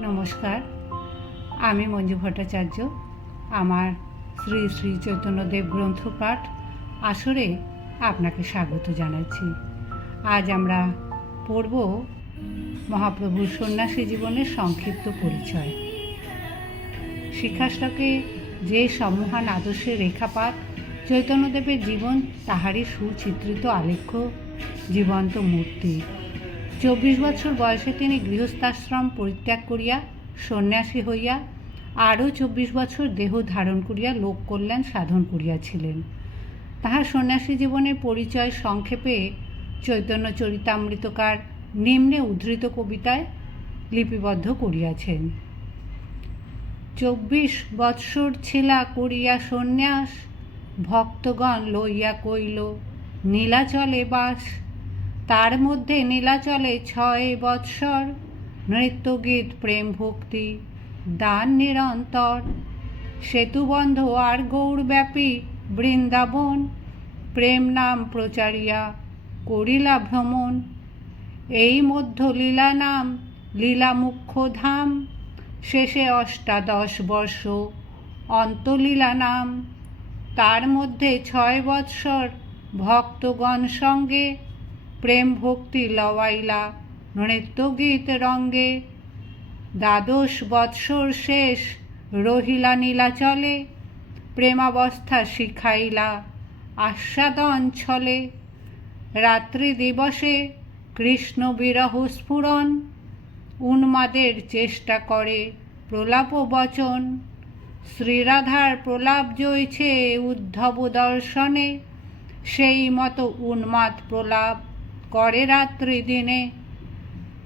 নমস্কার। আমি মঞ্জু ভট্টাচার্য, আমার শ্রী শ্রী চৈতন্যদেব গ্রন্থ পাঠ আসরে আপনাকে স্বাগত জানাচ্ছি। আজ আমরা পড়ব মহাপ্রভুর সন্ন্যাসী জীবনের সংক্ষিপ্ত পরিচয়। শিক্ষাশ্রকে যে সম্মোহান আদর্শের রেখাপাত, চৈতন্যদেবের জীবন তাহারই সুচিত্রিত আলেখ্য, জীবন্ত মূর্তি। চব্বিশ বছর বয়সে তিনি গৃহস্থাশ্রম পরিত্যাগ করিয়া সন্ন্যাসী হইয়া আরও চব্বিশ বছর দেহ ধারণ করিয়া লোক কল্যাণ সাধন করিয়াছিলেন। তাহার সন্ন্যাসী জীবনের পরিচয় সংক্ষেপে চৈতন্য চরিতামৃতকার নিম্নে উদ্ধৃত কবিতায় লিপিবদ্ধ করিয়াছেন। চব্বিশ বৎসর ছিলা করিয়া সন্ন্যাস, ভক্তগণ লইয়া কইল, নীলাচলে বাস তার মধ্যে নীলাচলে ছয় বৎসর। নৃত্যগীত, প্রেম ভক্তি, দান নিরন্তর। সেতুবন্ধ আর গৌরব্যাপী বৃন্দাবন। প্রেম নাম প্রচারিয়া, করিলা ভ্রমণ। এই মধ্য লীলা নাম লীলা মুখ্য ধাম। শেষে অষ্টাদশ বর্ষ অন্তলীলা নাম। তার মধ্যে ছয় বৎসর ভক্তগণ সঙ্গে প্রেম ভক্তি লওয়াইলা নৃত্যগীত রঙ্গে। দ্বাদশ বৎসর শেষ, রহিলা নীলাচলে প্রেমাবস্থা শিখাইলা আস্বাদন ছলে। রাত্রি দিবসে কৃষ্ণ বিরহ স্ফুরণ, উন্মাদের চেষ্টা করে প্রলাপ বচন। শ্রীরাধার প্রলাপ জয়ছে উদ্ধব দর্শনে, সেই মতো উন্মাদ প্রলাপ করে রাত্রি দিনে।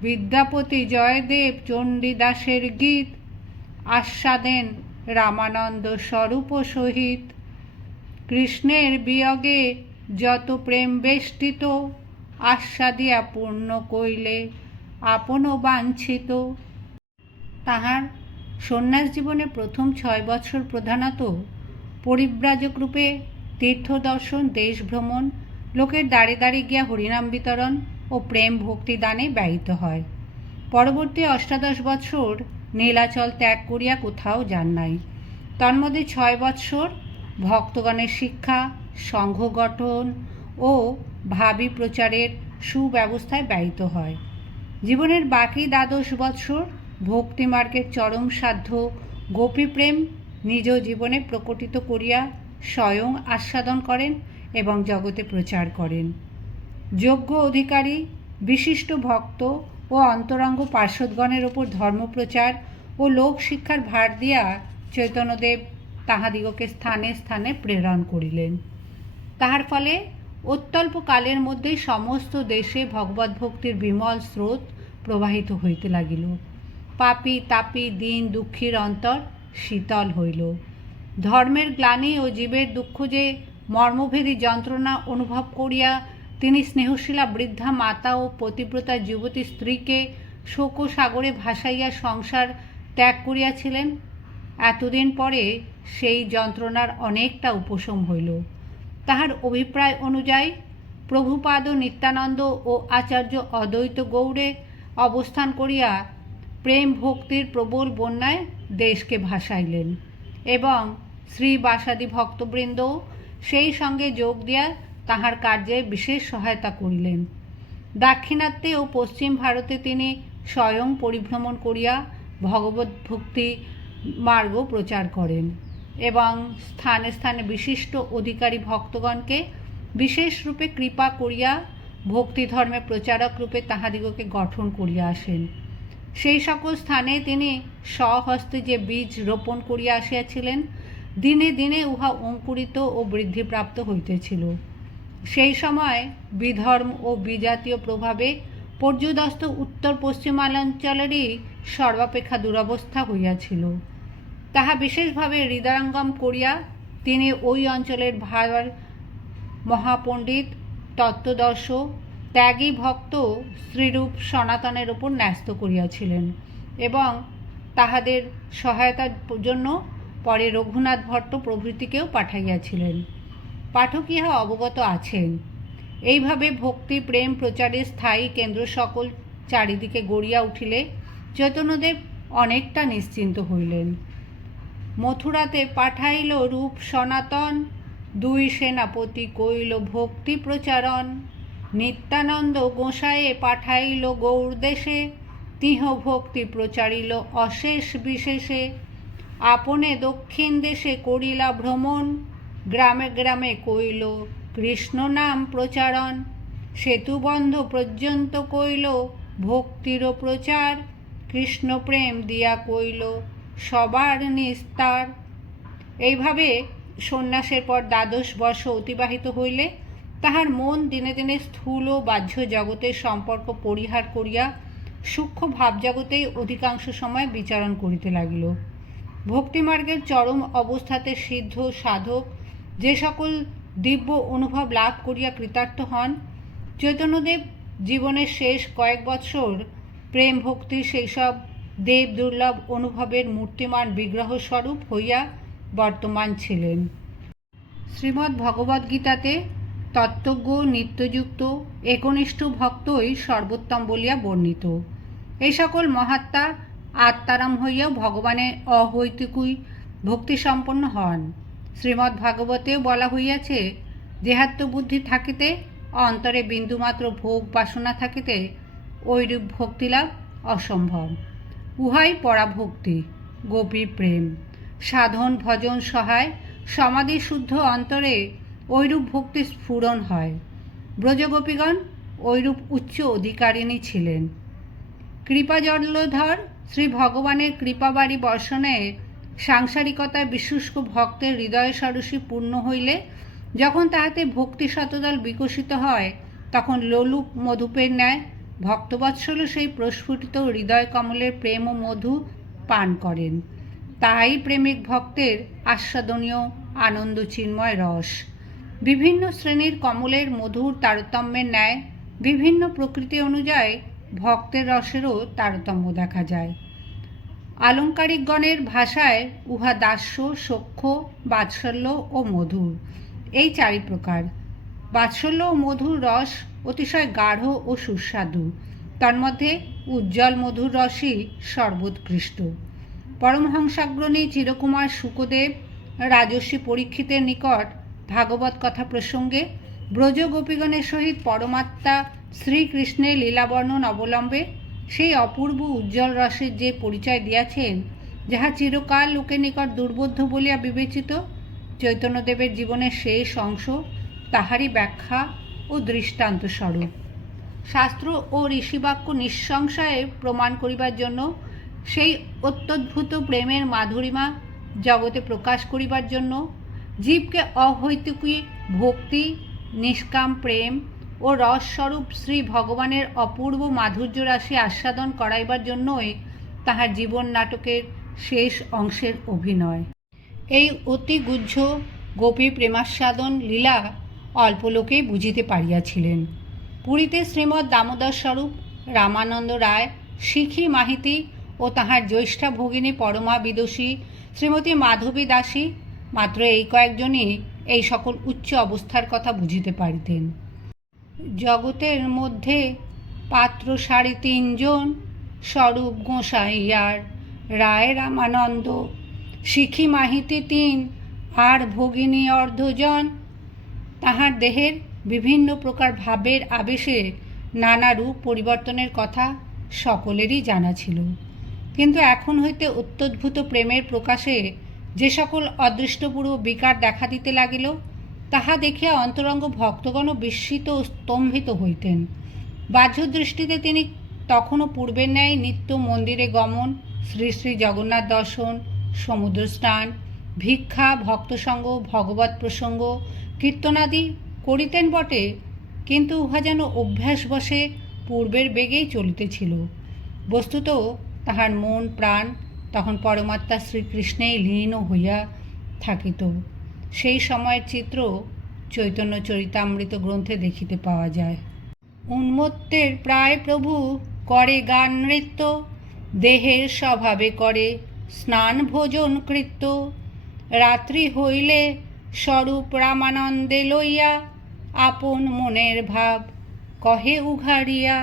বিদ্যাপতি জয়দেব চণ্ডীদাসের গীত, আস্বাদেন রামানন্দ স্বরূপ সহিত। কৃষ্ণের বিয়োগে যত প্রেম বেষ্টিত, আস্বাদিয়া পূর্ণ কইলে আপনও বাঞ্ছিত। তাহার সন্ন্যাস জীবনে প্রথম ছয় বছর প্রধানত পরিব্রাজক রূপে তীর্থ দর্শন দেশ ভ্রমণ লোকের দাঁড়ে দাঁড়িয়ে গিয়া হরিনাম বিতরণ ও প্রেম ভক্তি দানে ব্যয়িত হয়। পরবর্তী অষ্টাদশ বৎসর নীলাচল ত্যাগ করিয়া কোথাও যান নাই। তন্মধ্যে ছয় বৎসর ভক্তগণের শিক্ষা সংঘ গঠন ও ভাবি প্রচারের সুব্যবস্থায় ব্যয়িত হয়। জীবনের বাকি দ্বাদশ বৎসর ভক্তিমার্গের চরম সাধ্য গোপীপ্রেম নিজ জীবনে প্রকটিত করিয়া স্বয়ং আস্বাদন করেন এবং জগতে প্রচার করেন। যোগ্য অধিকারী, বিশিষ্ট ভক্ত ও অন্তরঙ্গ পার্শ্বদগণের ওপর ধর্মপ্রচার ও লোক শিক্ষার ভার দিয়া চৈতন্যদেব তাহাদিগকে স্থানে স্থানে প্রেরণ করিলেন। তাহার ফলে অত্যল্প কালের মধ্যেই সমস্ত দেশে ভগবত ভক্তির বিমল স্রোত প্রবাহিত হইতে লাগিল। পাপি, তাপি, দিন, দুঃখীর অন্তর শীতল হইল। ধর্মের গ্লানি ও জীবের দুঃখ যে মর্মভেদী যন্ত্রণা অনুভব করিয়া তিনি স্নেহশীলা বৃদ্ধা মাতা ও পতিব্রতা যুবতী স্ত্রীকে শোক সাগরে ভাসাইয়া সংসার ত্যাগ করিয়াছিলেন। এতদিন পরে সেই যন্ত্রণার অনেকটা উপশম হইল। তাহার অভিপ্রায় অনুযায়ী প্রভুপাদ নিত্যানন্দ ও আচার্য অদ্বৈত গৌড়ে অবস্থান করিয়া প্রেম ভক্তির প্রবল বন্যায় দেশকে ভাসাইলেন এবং শ্রী বাসাদি ভক্তবৃন্দ সেই সঙ্গে যোগ দিয়া তাহার কার্যে বিশেষ সহায়তা করিলেন। দাক্ষিণাত্যে ও পশ্চিম ভারতে তিনি স্বয়ং পরিভ্রমণ করিয়া ভগবত ভক্তি মার্গ প্রচার করেন এবং স্থানে স্থানে বিশিষ্ট অধিকারী ভক্তগণকে বিশেষ রূপে কৃপা করিয়া ভক্তি ধর্মে প্রচারক রূপে তাহাদিগকে গঠন করিয়া আসেন। সেই সকল স্থানে তিনি স্বহস্তে যে বীজ রোপণ করিয়া আসিয়াছিলেন দিনে দিনে উহা অঙ্কুরিত ও বৃদ্ধিপ্রাপ্ত হইতেছিল। সেই সময় বিধর্ম ও বিজাতীয় প্রভাবে পর্যদস্ত উত্তর পশ্চিমাঞ্চলেরই সর্বাপেক্ষা দুরবস্থা হইয়াছিল। তাহা বিশেষভাবে হৃদয়ঙ্গম করিয়া তিনি ওই অঞ্চলের ভার মহাপণ্ডিত, তত্ত্বদর্শ, ত্যাগী ভক্ত শ্রীরূপ সনাতনের ওপর ন্যস্ত করিয়াছিলেন এবং তাহাদের সহায়তার জন্য পরে রঘুনাথ ভট্ট প্রভৃতিকেও পাঠাইয়াছিলেন। পাঠক ইহা অবগত আছেন। এইভাবে ভক্তি, প্রেম প্রচারের স্থায়ী কেন্দ্র সকল চারিদিকে গড়িয়া উঠিলে চৈতন্যদেব অনেকটা নিশ্চিন্ত হইলেন। মথুরাতে পাঠাইল রূপ সনাতন, দুই সেনাপতি কইল ভক্তি প্রচারণ। নিত্যানন্দ গোসাইয়ে পাঠাইল গৌর দেশে, তিহ ভক্তি প্রচারিল অশেষ বিশেষে। আপনে দক্ষিণ দেশে করিলা ভ্রমণ। গ্রামে গ্রামে কইল, কৃষ্ণ নাম প্রচারণ। সেতুবন্ধ পর্যন্ত কইল, ভক্তির প্রচার। কৃষ্ণ প্রেম দিয়া কইল, সবার নিস্তার এইভাবে সন্ন্যাসের পর দ্বাদশ বর্ষ অতিবাহিত হইলে তাহার মন দিনে দিনে স্থূল বাহ্য জগতের সম্পর্ক পরিহার করিয়া সূক্ষ্ম ভাবজগতেই অধিকাংশ সময় বিচারণ করিতে লাগিল। ভক্তিমার্গের চরম অবস্থাতে সিদ্ধ, সাধক, যে সকল দিব্য অনুভব লাভ করিয়া কৃতার্থ হন, চৈতন্যদেব জীবনের শেষ কয়েক বৎসর প্রেম ভক্তির সেই সব দেব দুর্লভ অনুভবের মূর্তিমান বিগ্রহ স্বরূপ হইয়া বর্তমান ছিলেন। শ্রীমদ্ ভগবদ্গীতাতে তত্ত্বজ্ঞ, নিত্যযুক্ত, একনিষ্ঠ ভক্তই সর্বোত্তম বলিয়া বর্ণিত। এই সকল মহাত্মা আত্মারাম হইয়াও ভগবানের অহৈতুকুই ভক্তিসম্পন্ন হন। শ্রীমদ্ ভাগবতেও বলা হইয়াছে, দেহাত্ম বুদ্ধি থাকিতে, অন্তরে বিন্দুমাত্র ভোগ বাসনা থাকিতে ঐরূপ ভক্তিলাভ অসম্ভব। উহাই পরাভক্তি, গোপী প্রেম। সাধন ভজন সহায়, সমাধি শুদ্ধ অন্তরে ঐরূপ ভক্তি স্ফুরণ হয়। ব্রজগোপীগণ ঐরূপ উচ্চ অধিকারিণী ছিলেন। কৃপা শ্রী ভগবানের কৃপাবাড়ি বর্ষণে সাংসারিকতায় বিশুষ্ক ভক্তের হৃদয় সরসী পূর্ণ হইলে, যখন তাহাতে ভক্তি শতদল বিকশিত হয়, তখন লোলুপ মধুপের ন্যায় ভক্তবৎসল সেই প্রস্ফুটিত হৃদয় কমলের প্রেম ও মধু পান করেন। তাহাই প্রেমিক ভক্তের আস্বাদনীয় আনন্দ চিন্ময় রস। বিভিন্ন শ্রেণির কমলের মধুর তারতম্যের ন্যায়, বিভিন্ন প্রকৃতি অনুযায়ী ভক্তের রসেরও তারতম্য দেখা যায়। আলঙ্কারিকগণের ভাষায় উহা দাস্য, সখ্য, বাৎসল্য ও মধুর। এই চারি প্রকার। বাৎসল্য ও মধুর রস অতিশয় গাঢ় ও সুস্বাদু। তন্মধ্যে উজ্জ্বল মধুর রসই সর্বোৎকৃষ্ট। পরমহংসাগ্রণী চিরকুমার শুকদেব রাজস্বী পরীক্ষিতের নিকট ভাগবত কথা প্রসঙ্গে ব্রজ গোপীগণের সহিত পরমাত্মা শ্রীকৃষ্ণের লীলাবর্ণন অবলম্বে সেই অপূর্ব উজ্জ্বল রসের যে পরিচয় দিয়াছেন, যাহা চিরকাল লোকের নিকট দুর্বোধ্য বলিয়া বিবেচিত, চৈতন্যদেবের জীবনের শেষ অংশ তাহারই ব্যাখ্যা ও দৃষ্টান্ত স্বরূপ। শাস্ত্র ও ঋষিবাক্য নিঃসংশয়ে প্রমাণ করিবার জন্য সেই অত্যদ্ভুত প্রেমের মাধুরিমা জগতে প্রকাশ করিবার জন্য জীবকে অহৈতুকী ভক্তি, নিষ্কাম প্রেম ও রসস্বরূপ শ্রী ভগবানের অপূর্ব মাধুর্য রাশি আস্বাদন করাইবার জন্যই তাহার জীবন নাটকের শেষ অংশের অভিনয়। এই অতি গুহ্য গোপী প্রেমাস্বাদন লীলা অল্প লোকেই বুঝিতে পারিয়াছিলেন। পুরীতে শ্রীমৎ দামোদর স্বরূপ রামানন্দ রায়, শিখি মাহিতি ও তাহার জ্যৈষ্ঠা ভগিনী পরমা বিদুষী শ্রীমতী মাধবী দাসী মাত্র এই কয়েকজনই এই সকল উচ্চ অবস্থার কথা বুঝিতে পারিতেন। জগতের মধ্যে পাত্র সাড়ে তিনজন, স্বরূপ গোসাইয়ার রায় রামানন্দ। শিখি মাহিতি তিন, আর ভগিনী অর্ধজন। তাহার দেহের বিভিন্ন প্রকার ভাবের আবেশে নানা রূপ পরিবর্তনের কথা সকলেরই জানা ছিল। কিন্তু এখন হইতে অত্যদ্ভুত প্রেমের প্রকাশে যে সকল অদৃষ্টপূর্ব বিকার দেখা দিতে লাগিল তাহা দেখিয়া অন্তরঙ্গ ভক্তগণও বিস্মিত ও স্তম্ভিত হইতেন। বাহ্য দৃষ্টিতে তিনি তখনও পূর্বের ন্যায় নিত্য মন্দিরে গমন, শ্রী শ্রী জগন্নাথ দর্শন, সমুদ্র স্নান, ভিক্ষা, ভক্তসঙ্গ, ভগবত প্রসঙ্গ কীর্তনাদি করিতেন বটে, কিন্তু উহা যেন অভ্যাস বসে পূর্বের বেগেই চলিতেছিল। বস্তুত তাহার মন, প্রাণ তখন পরমাত্মা শ্রীকৃষ্ণেই লীন হইয়া থাকিত। সেই সময়ের চিত্র চৈতন্য চরিতামৃত গ্রন্থে দেখিতে পাওয়া যায়। উন্মত্তের প্রায় প্রভু করে গান নৃত্য, দেহের স্বভাবে করে স্নান ভোজন কৃত্য। রাত্রি হইলে স্বরূপ রামানন্দে লইয়া, আপন মনের ভাব কহে উঘাড়িয়া।